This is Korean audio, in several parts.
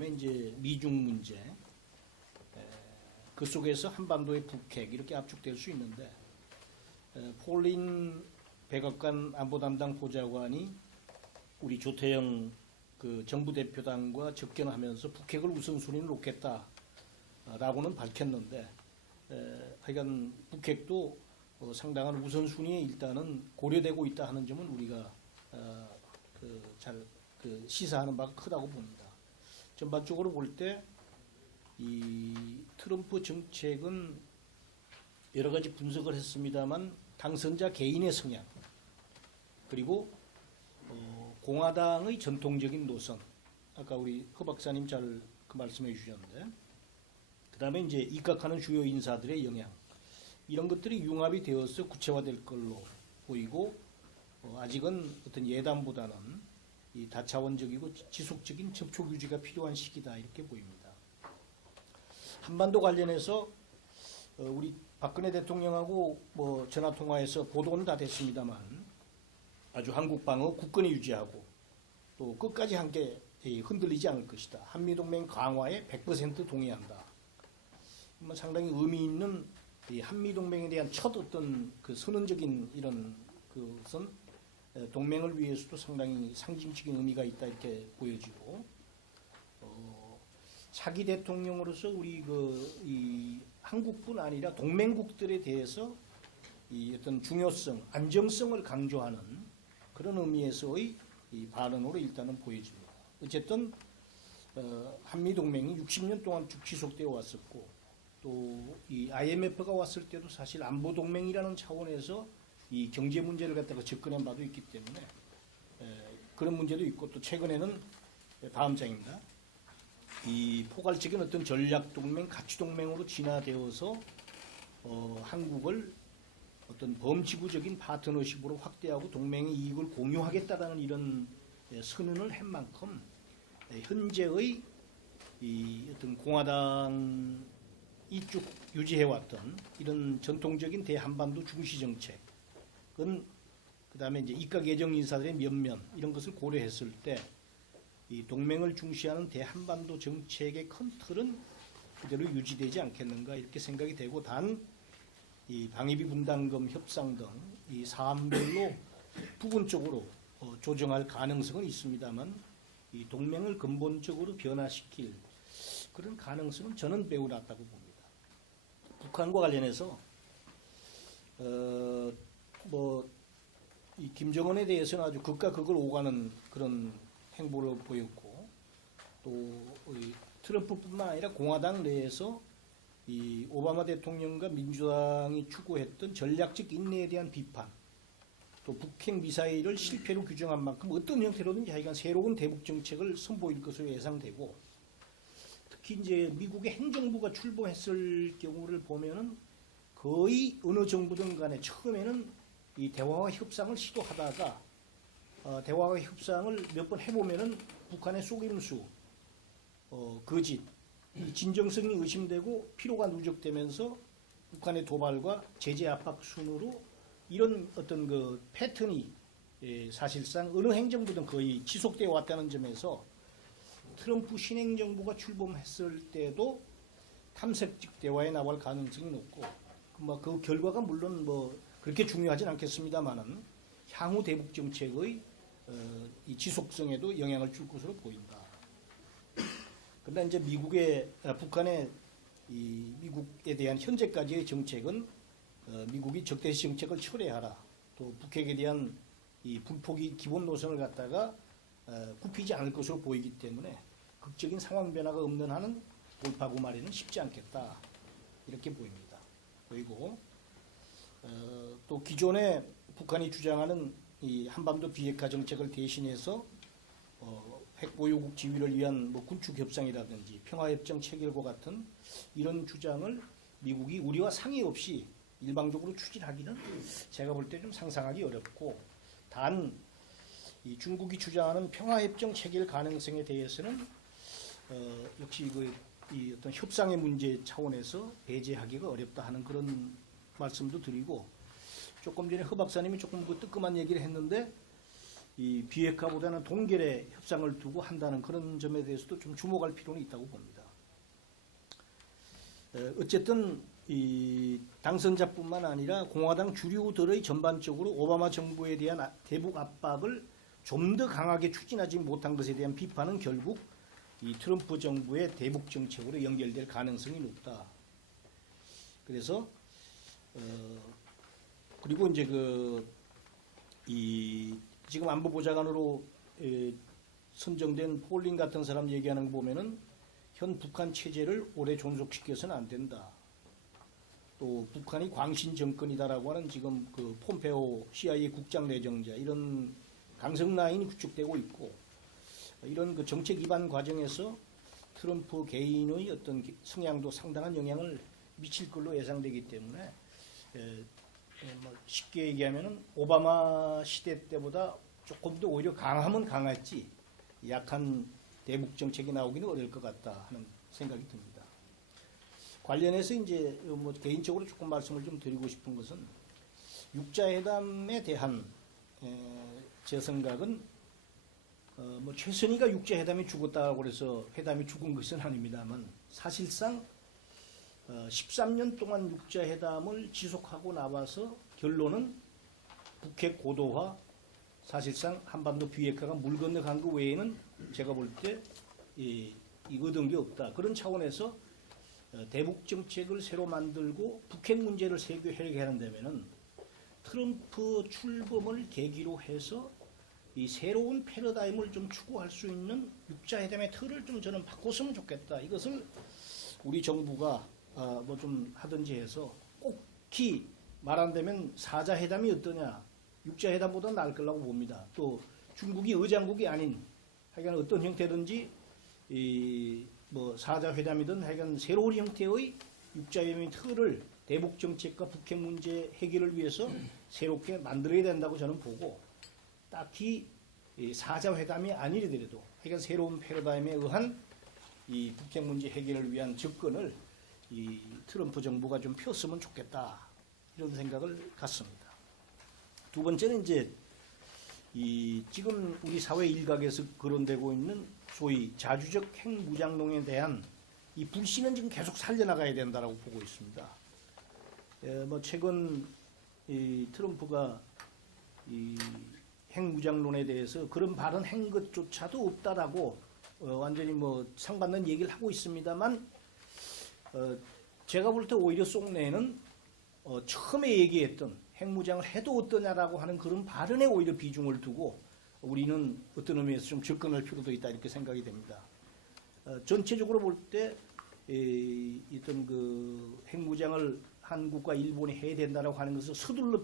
이제 미중 문제, 그 속에서 한반도의 북핵 이렇게 압축될 수 있는데, 폴린 백악관 안보담당 보좌관이 우리 조태영 그 정부 대표단과 접견하면서 북핵을 우선순위를 놓겠다라고는 밝혔는데, 하여간 북핵도 상당한 우선순위에 일단은 고려되고 있다 하는 점은 우리가 잘 시사하는 바가 크다고 봅니다. 전반적으로 볼 때 이 트럼프 정책은 여러 가지 분석을 했습니다만 당선자 개인의 성향, 그리고 공화당의 전통적인 노선, 아까 우리 허 박사님 잘 그 말씀해 주셨는데, 그 다음에 이제 입각하는 주요 인사들의 영향, 이런 것들이 융합이 되어서 구체화될 걸로 보이고, 아직은 어떤 예단보다는 이 다차원적이고 지속적인 접촉 유지가 필요한 시기다 이렇게 보입니다. 한반도 관련해서 우리 박근혜 대통령하고 뭐 전화 통화에서 보도는 다 됐습니다만 아주 한국 방어 굳건히 유지하고 또 끝까지 함께 흔들리지 않을 것이다. 한미동맹 강화에 100% 동의한다. 상당히 의미 있는 이 한미동맹에 대한 첫 어떤 그 선언적인 이런 것은 동맹을 위해서도 상당히 상징적인 의미가 있다 이렇게 보여지고, 차기 대통령으로서 우리 이 한국뿐 아니라 동맹국들에 대해서 이 어떤 중요성, 안정성을 강조하는 그런 의미에서의 이 발언으로 일단은 보여집니다. 어쨌든 한미 동맹이 60년 동안 쭉 지속되어 왔었고, 또 이 IMF가 왔을 때도 사실 안보 동맹이라는 차원에서 이 경제 문제를 갖다가 접근한 바도 있기 때문에 그런 문제도 있고, 또 최근에는 다음 장입니다. 이 포괄적인 어떤 전략 동맹, 가치 동맹으로 진화되어서 한국을 어떤 범지구적인 파트너십으로 확대하고 동맹의 이익을 공유하겠다라는 이런 선언을 한 만큼 현재의 이 어떤 공화당 이쭉 유지해왔던 이런 전통적인 대한반도 중시 정책은, 그 다음에 이제 입각 예정 인사들의 면면 이런 것을 고려했을 때 이 동맹을 중시하는 대한반도 정책의 큰 틀은 그대로 유지되지 않겠는가 이렇게 생각이 되고, 단 이 방위비 분담금 협상 등 이 사안별로 부분적으로 조정할 가능성은 있습니다만 이 동맹을 근본적으로 변화시킬 그런 가능성은 저는 매우 낮다고 봅니다. 북한과 관련해서 이 김정은에 대해서는 아주 극과 극을 오가는 그런 행보를 보였고, 또 트럼프뿐만 아니라 공화당 내에서 이 오바마 대통령과 민주당이 추구했던 전략적 인내에 대한 비판, 또 북핵 미사일을 실패로 규정한 만큼 어떤 형태로든지 하여간 새로운 대북 정책을 선보일 것으로 예상되고, 특히 이제 미국의 행정부가 출범했을 경우를 보면은 거의 어느 정부든 간에 처음에는 이 대화와 협상을 시도하다가 대화와 협상을 몇 번 해보면은 북한의 속임수, 거짓, 진정성이 의심되고 피로가 누적되면서 북한의 도발과 제재 압박 순으로 이런 어떤 그 패턴이 사실상 어느 행정부든 거의 지속되어 왔다는 점에서 트럼프 신행정부가 출범했을 때도 탐색적 대화에 나올 가능성이 높고, 그 결과가 물론 그렇게 중요하진 않겠습니다만은 향후 대북 정책의 이 지속성에도 영향을 줄 것으로 보인다. 그러나 이제 북한의 이 미국에 대한 현재까지의 정책은 미국이 적대시 정책을 철회하라, 또 북핵에 대한 이 불포기 기본 노선을 갖다가 굽히지 않을 것으로 보이기 때문에 극적인 상황 변화가 없는 한은 돌파구 말에는 쉽지 않겠다 이렇게 보입니다. 그리고 또 기존에 북한이 주장하는 이 한반도 비핵화 정책을 대신해서 핵보유국 지위를 위한 군축 협상이라든지 평화협정 체결과 같은 이런 주장을 미국이 우리와 상의 없이 일방적으로 추진하기는 제가 볼 때 좀 상상하기 어렵고, 단 이 중국이 주장하는 평화협정 체결 가능성에 대해서는 역시 이 어떤 협상의 문제 차원에서 배제하기가 어렵다 하는 그런 말씀도 드리고, 조금 전에 허 박사님이 조금 뜨끔한 얘기를 했는데 이 비핵화보다는 동결의 협상을 두고 한다는 그런 점에 대해서도 좀 주목할 필요는 있다고 봅니다. 어쨌든 이 당선자뿐만 아니라 공화당 주류들의 전반적으로 오바마 정부에 대한 대북 압박을 좀 더 강하게 추진하지 못한 것에 대한 비판은 결국 이 트럼프 정부의 대북 정책으로 연결될 가능성이 높다. 그래서 그리고 이제 이 지금 안보보좌관으로 선정된 폴링 같은 사람 얘기하는 거 보면은 현 북한 체제를 오래 존속시켜서는 안 된다. 또 북한이 광신 정권이다라고 하는 지금 그 폼페오 CIA 국장 내정자 이런 강성 라인이 구축되고 있고 이런 그 정책 입안 과정에서 트럼프 개인의 어떤 성향도 상당한 영향을 미칠 걸로 예상되기 때문에 뭐 쉽게 얘기하면은 오바마 시대 때보다 조금 더 오히려 강하면 강했지 약한 대북 정책이 나오기는 어려울 것 같다 하는 생각이 듭니다. 관련해서 이제 뭐 개인적으로 조금 말씀을 좀 드리고 싶은 것은 육자회담에 대한 제 생각은 뭐 최선희가 육자회담이 죽었다고 해서 회담이 죽은 것은 아닙니다만 사실상 13년 동안 육자회담을 지속하고 나와서 결론은 북핵 고도화, 사실상 한반도 비핵화가 물 건너간 것 외에는 제가 볼 때 얻은 게 없다. 그런 차원에서 대북 정책을 새로 만들고 북핵 문제를 해결한다면은 트럼프 출범을 계기로 해서 이 새로운 패러다임을 좀 추구할 수 있는 육자회담의 틀을 좀 저는 바꿨으면 좋겠다. 이것을 우리 정부가 뭐 좀 하든지 해서 꼭히 말한다면 사자회담이 어떠냐, 육자회담보다 나을 거라고 봅니다. 또 중국이 의장국이 아닌 하여간 어떤 형태든지 뭐 사자회담이든 하여간 새로운 형태의 육자회담의 틀을 대북 정책과 북핵 문제 해결을 위해서 새롭게 만들어야 된다고 저는 보고 딱히 사자회담이 아니더라도 하여간 새로운 패러다임에 의한 이 북핵 문제 해결을 위한 접근을 이 트럼프 정부가 좀 폈으면 좋겠다 이런 생각을 갖습니다. 두 번째는 이제 이 지금 우리 사회 일각에서 거론되고 있는 소위 자주적 핵무장론에 대한 이 불신은 지금 계속 살려나가야 된다라고 보고 있습니다. 뭐 최근 이 트럼프가 이 핵무장론에 대해서 그런 발언 한 것조차도 없다라고 완전히 뭐 상받는 얘기를 하고 있습니다만 제가 볼 때 오히려 속내는 처음에 얘기했던 핵무장을 해도 어떠냐라고 하는 그런 발언에 오히려 비중을 두고 우리는 어떤 의미에서 좀 접근할 필요도 있다 이렇게 생각이 됩니다. 전체적으로 볼 때 어떤 그 핵무장을 한국과 일본이 해야 된다라고 하는 것을 서둘러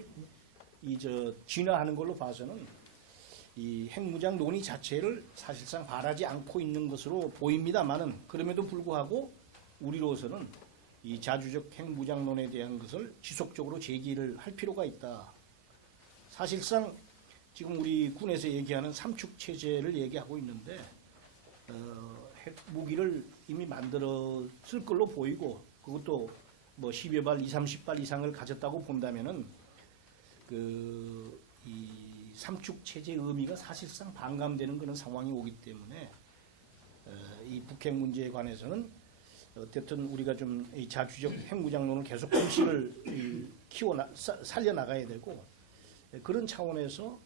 진화하는 걸로 봐서는 이 핵무장 논의 자체를 사실상 바라지 않고 있는 것으로 보입니다만은 그럼에도 불구하고 우리로서는 이 자주적 핵무장론에 대한 것을 지속적으로 제기를 할 필요가 있다. 사실상 지금 우리 군에서 얘기하는 삼축 체제를 얘기하고 있는데 핵 무기를 이미 만들었을 걸로 보이고 그것도 뭐 10여 발, 20, 30발 이상을 가졌다고 본다면은 이 삼축 체제의 의미가 사실상 반감되는 그런 상황이 오기 때문에 이 북핵 문제에 관해서는 어쨌든 우리가 좀 이 자주적 핵무장론을 계속 불씨를 살려나가야 되고 그런 차원에서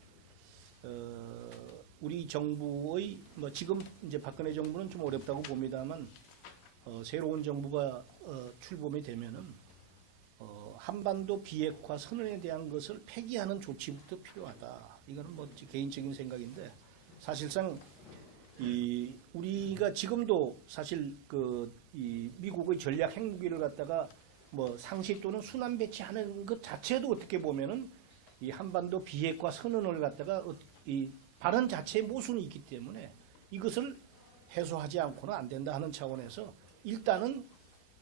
우리 정부의 뭐 지금 이제 박근혜 정부는 좀 어렵다고 봅니다만 새로운 정부가 출범이 되면은 한반도 비핵화 선언에 대한 것을 폐기하는 조치부터 필요하다. 이거는 뭐 개인적인 생각인데 사실상 우리가 지금도 사실 이 미국의 전략 핵무기를 갖다가 뭐 상시 또는 순환 배치하는 것 자체도 어떻게 보면은 이 한반도 비핵화 선언을 갖다가 이 발언 자체에 모순이 있기 때문에 이것을 해소하지 않고는 안 된다 하는 차원에서 일단은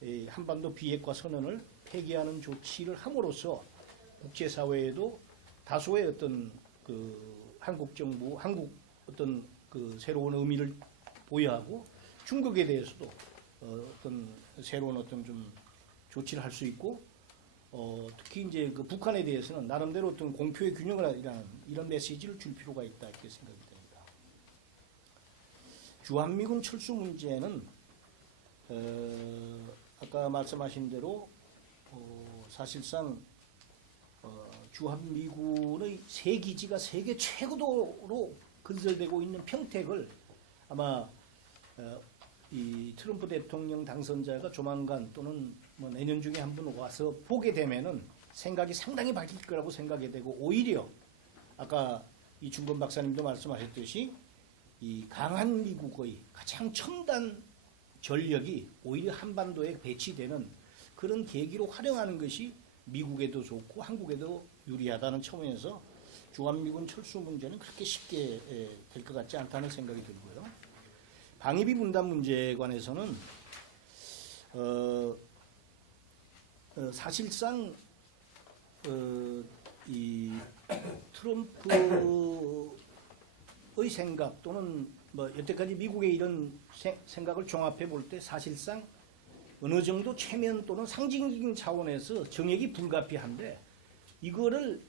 이 한반도 비핵화 선언을 폐기하는 조치를 함으로써 국제사회에도 다소의 어떤 한국 정부, 한국 어떤 새로운 의미를 보여하고 중국에 대해서도 어떤 새로운 어떤 좀 조치를 할 수 있고 특히 이제 그 북한에 대해서는 나름대로 어떤 공표의 균형을 이라는 이런 메시지를 줄 필요가 있다 이렇게 생각이 됩니다. 주한미군 철수 문제는 아까 말씀하신 대로 사실상 주한미군의 세 기지가 세계 최고도로 건설되고 있는 평택을 아마 이 트럼프 대통령 당선자가 조만간 또는 뭐 내년 중에 한번 와서 보게 되면은 생각이 상당히 바뀔 거라고 생각이 되고, 오히려 아까 이중건 박사님도 말씀하셨듯이 이 강한 미국의 가장 첨단 전력이 오히려 한반도에 배치되는 그런 계기로 활용하는 것이 미국에도 좋고 한국에도 유리하다는 측면에서 주한미군 철수 문제는 그렇게 쉽게 될 것 같지 않다는 생각이 들고요. 방위비 분담 문제에 관해서는 사실상 이 트럼프의 생각 또는 뭐 여태까지 미국의 이런 생각을 종합해 볼 때 사실상 어느 정도 최면 또는 상징적인 차원에서 정액이 불가피한데, 이거를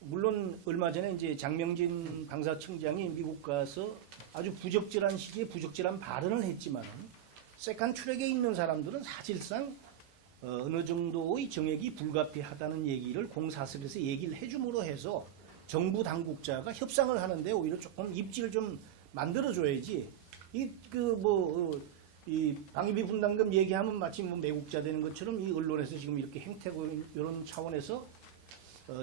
물론 얼마 전에 이제 장명진 방사청장이 미국 가서 아주 부적절한 시기에 부적절한 발언을 했지만 세컨 트랙에 있는 사람들은 사실상 어느 정도의 정액이 불가피하다는 얘기를 공사석에서 얘기를 해줌으로 해서 정부 당국자가 협상을 하는데 오히려 조금 입지를 좀 만들어줘야지, 이 방위비 분담금 얘기하면 마치 뭐 매국자 되는 것처럼 이 언론에서 지금 이렇게 행태고 이런 차원에서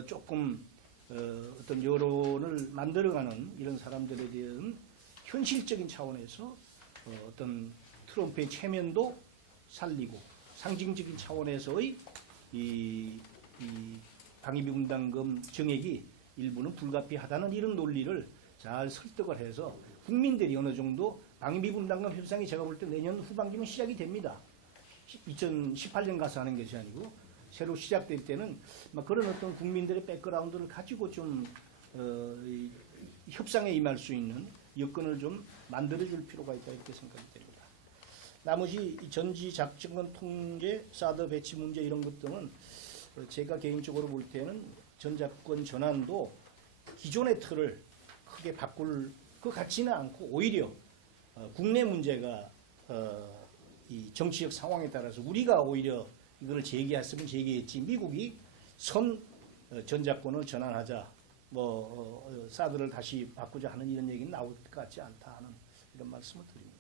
조금 어떤 여론을 만들어가는 이런 사람들에 대한 현실적인 차원에서 어떤 트럼프의 체면도 살리고 상징적인 차원에서의 이 방위비 분담금 정액이 일부는 불가피하다는 이런 논리를 잘 설득을 해서 국민들이 어느 정도 방위비 분담금 협상이 제가 볼 때 내년 후반기면 시작이 됩니다. 2018년 가서 하는 것이 아니고 새로 시작될 때는 막 그런 어떤 국민들의 백그라운드를 가지고 좀 협상에 임할 수 있는 여건을 좀 만들어줄 필요가 있다 이렇게 생각이 됩니다. 나머지 전지 작전권 통제, 사드 배치 문제 이런 것들은 제가 개인적으로 볼 때는 전작권 전환도 기존의 틀을 크게 바꿀 것 같지는 않고 오히려 국내 문제가 이 정치적 상황에 따라서 우리가 오히려 이거를 제기했으면 제기했지, 미국이 전작권을 전환하자, 사드를 다시 바꾸자 하는 이런 얘기는 나올 것 같지 않다 하는 이런 말씀을 드립니다.